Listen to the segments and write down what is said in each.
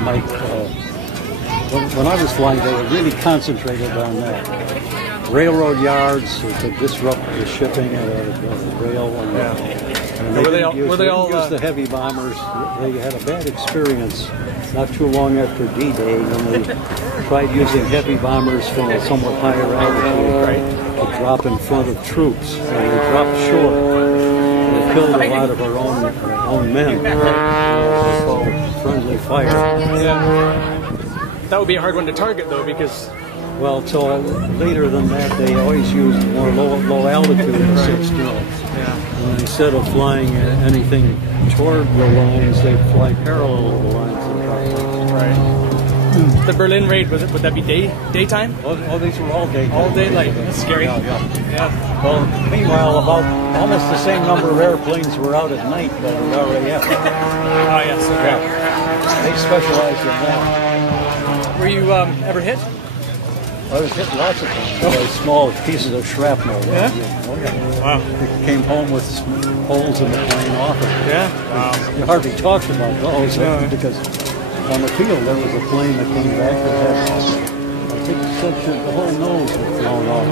might, when I was flying, they were really concentrated on that. Railroad yards to disrupt the shipping of the rail. And, and they didn't use the heavy bombers. They had a bad experience not too long after D-Day when they tried using heavy bombers from a somewhat higher altitude to drop in front of troops. And they dropped short. They killed a lot of our own men. It's called friendly fire. Yeah. That would be a hard one to target, though, because... Well, so later than that, they always used more low altitude assist, you know. And instead of flying anything toward the lines, they'd fly parallel to the lines. The Berlin raid, would that be daytime? Oh, these were all daytime. All day, like, that's scary. Yeah. Well, meanwhile, about almost the same number of airplanes were out at night by the RAF. Oh, yes, okay. They specialized in that. Were you ever hit? I was hit lots of times by small pieces of shrapnel. Yeah? Oh, yeah. Wow. They came home with holes in the plane often. Yeah? Wow. You hardly talked about those because on the field there was a plane that came back that had, I think essentially the whole nose was blown off.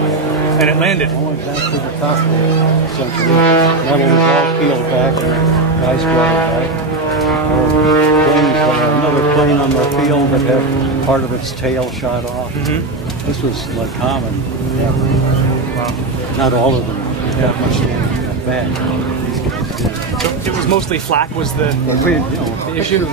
And it landed? I went back to the cockpit, essentially. Metal was all peeled back and guys brought it back. Another plane on the field that had part of its tail shot off. This was like common. Wow. Not all of them got much damage, not bad. So it was mostly flak was the issue?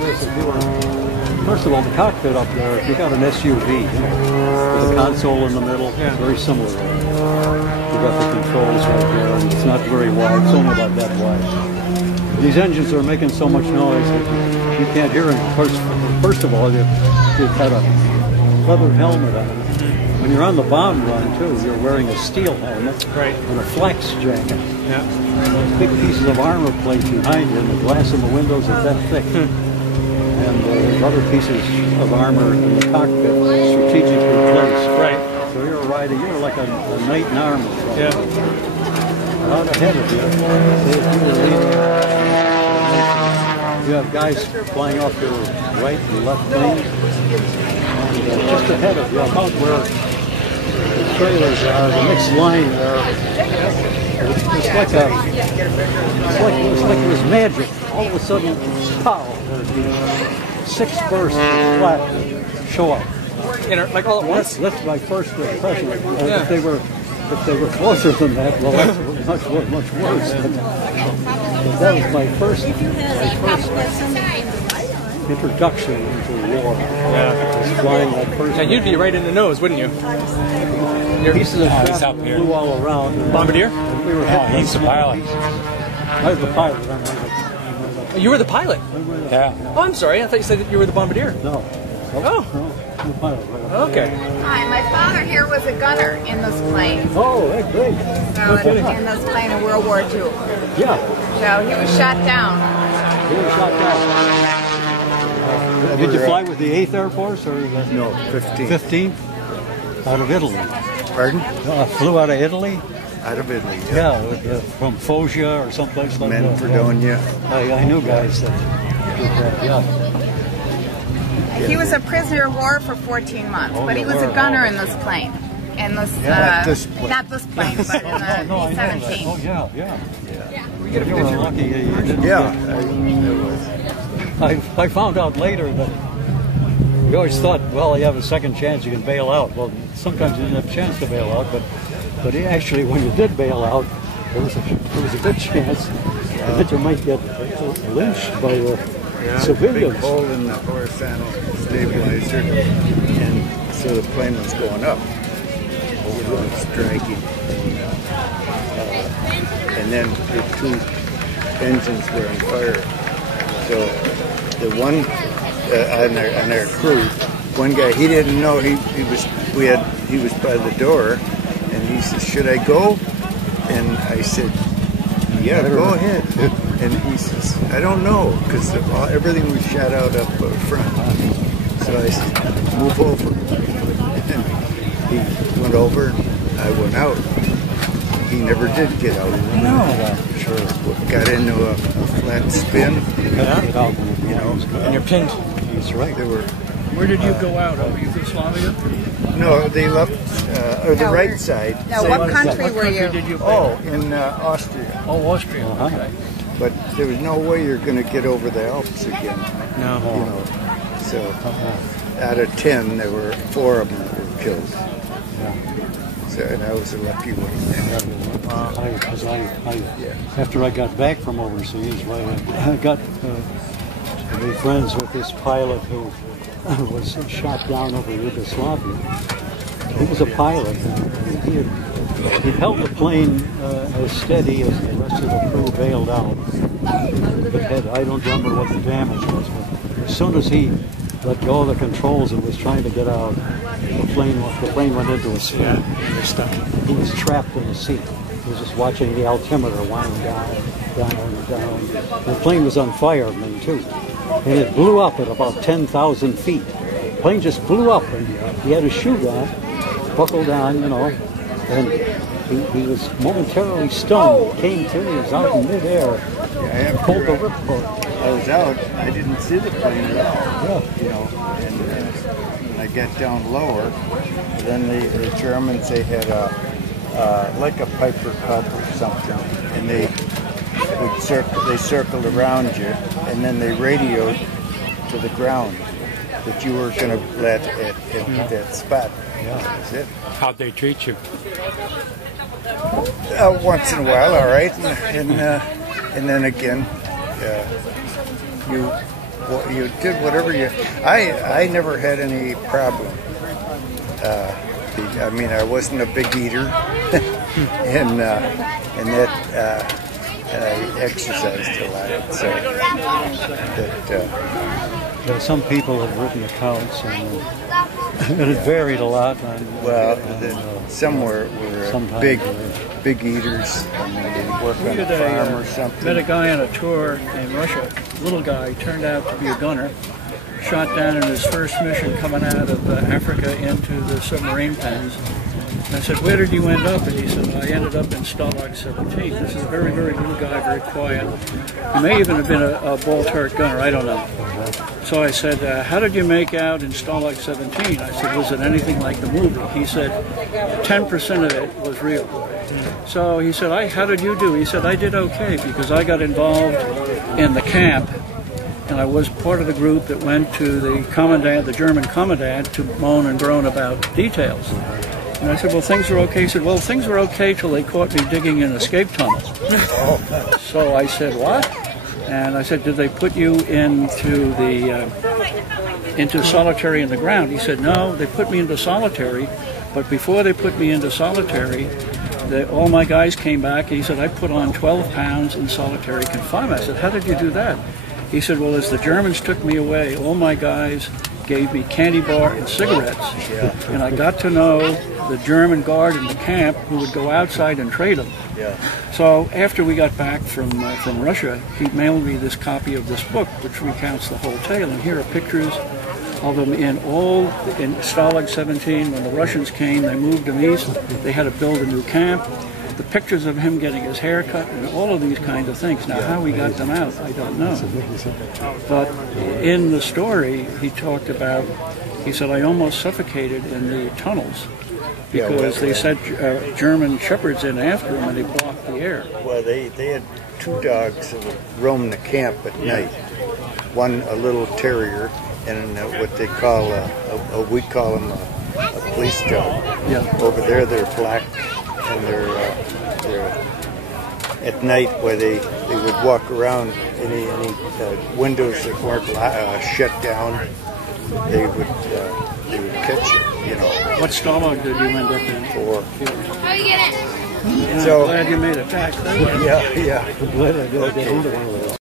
First of all, the cockpit up there, if you got an SUV, with a console in the middle, very similar. You got the controls right there, and it's not very wide. It's only about that wide. These engines are making so much noise that you can't hear them. First of all, you've got a leather helmet on. When you're on the bomb run, too, you're wearing a steel helmet and a flex jacket. Yeah. Those big pieces of armor plate behind you, and the glass in the windows is that thick. And there's other pieces of armor in the cockpit strategically placed. Right. So you're like a knight in armor. Yeah. Out ahead of you, you have guys flying off your right and left planes, and just ahead of you, about where the trailers are, the next line there, it's like it was magic. All of a sudden, pow! 6 bursts of flak show up. Like all at once. That's my first impression. If they were closer than that, well, that's much worse. But that was my first introduction into war. Yeah. Flying that first. And you'd be right in the nose, wouldn't you? Your pieces of shrapnel flew all around. Bombardier? We were he's the pilot. I was the pilot. You were the pilot? Yeah. Oh, I'm sorry. I thought you said that you were the bombardier. No. Oh. No. The pilot. Okay. Hi, my father here was a gunner in this plane. Oh, that's great. So in this plane in World War II. Yeah. So he was shot down. He was shot down. Did you fly with the 8th Air Force or no, 15th? 15th? Out of Italy. Pardon? Flew out of Italy? Out of Italy, yeah. From Foggia or someplace like that. Manfredonia. I knew guys that did that, yeah. He was a prisoner of war for 14 months, but he was a gunner in this plane. In this, not this plane. Not this plane, but in the B-17. Oh, yeah. We get a picture. You were lucky you didn't. Yeah. I found out later that we always thought, well, you have a second chance, you can bail out. Well, sometimes you didn't have a chance to bail out, but actually, when you did bail out, there was a good chance that you might get lynched by the civilians. Big hole in the horizontal stabilizer, and so the plane was going up. It was striking. And then the 2 engines were on fire. So the one on our crew, one guy, he didn't know he was by the door, and he said, "Should I go?" And I said, "Yeah, go ahead." And he says, "I don't know," because everything was shot out up front. So I said, "Move over." And he went over, and I went out. He never did get out. No. Got into a flat spin. Yeah. You know. And you're pinned. That's right. They were. Where did you go out? Over Yugoslavia? No, they left the right side. Now, what country were you? Did you In Austria. Oh, Austria. Okay. But there was no way you're going to get over the Alps again. No. You know, so out of 10, there were 4 of them that were killed. So, and I was a lucky one. After I got back from overseas, I got to be friends with this pilot who was shot down over Yugoslavia. He was a pilot. He held the plane as steady as the rest of the crew bailed out. I don't remember what the damage was, but as soon as he let go of the controls and was trying to get out, the plane went into a spin. He was trapped in the seat. He was just watching the altimeter wind down, down, down. The plane was on fire then too. And it blew up at about 10,000 feet. The plane just blew up, and he had his shoe on, buckled on, you know, and he was momentarily stunned. He came to, he was out in midair, pulled the ripcord. I was out, I didn't see the plane at all. You know, and when I got down lower, then the Germans, they had like a Piper Cub or something, and they circled around you, and then they radioed to the ground that you were going to let at that spot. That's it. How'd they treat you? Once in a while, all right, and then again, you did whatever you. I never had any problem. I mean, I wasn't a big eater, and that I exercised a lot. So that some people have written accounts, and it varied a lot. Some were big eaters, and they work on a farm or something. Met a guy on a tour in Russia, little guy, turned out to be a gunner, shot down in his first mission coming out of Africa into the submarine pens. And I said, where did you end up? And he said, well, I ended up in Stalag 17. This is a very, very little guy, very quiet. He may even have been a ball-tart gunner, I don't know. So I said, how did you make out in Stalag 17? I said, was it anything like the movie? He said, 10% of it was real. So he said, how did you do? He said, I did okay because I got involved in the camp, and I was part of the group that went to the commandant, the German commandant, to moan and groan about details. And I said, well, things were okay. He said, well, things were okay till they caught me digging in escape tunnels. So I said, what? And I said, did they put you into solitary in the ground? He said, no, they put me into solitary. But before they put me into solitary, all my guys came back. And he said, I put on 12 pounds in solitary confinement. I said, how did you do that? He said, well, as the Germans took me away, all my guys gave me candy bar and cigarettes. And I got to know the German guard in the camp who would go outside and trade them. So after we got back from Russia, he mailed me this copy of this book, which recounts the whole tale. And here are pictures of him in Stalag 17. When the Russians came, they moved him east. They had to build a new camp. The pictures of him getting his hair cut and all of these kinds of things. Now, how we got them out, I don't know. But in the story, he talked about, he said, I almost suffocated in the tunnels because they said German shepherds in after him and they blocked the air. Well, they had 2 dogs that would roam the camp at night. One, a little terrier, and what they call, we call them a police dog. Over there, they're black. And they're at night where they would walk around any windows that weren't shut down. They would catch you. You know. What Stalag did you end up in? 4. So I'm glad you made it back. Yeah. I'm glad I did.